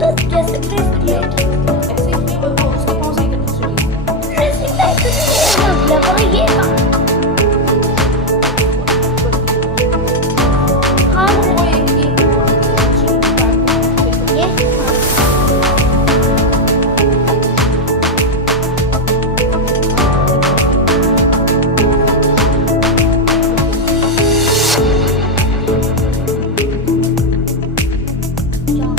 तो जैसे प्रेस किया ऐसे ही वो उसके पाँव सही कर दूसरे प्रेसिंग लाइक ये हो गया पर ये हाँ वो एक ये हाँ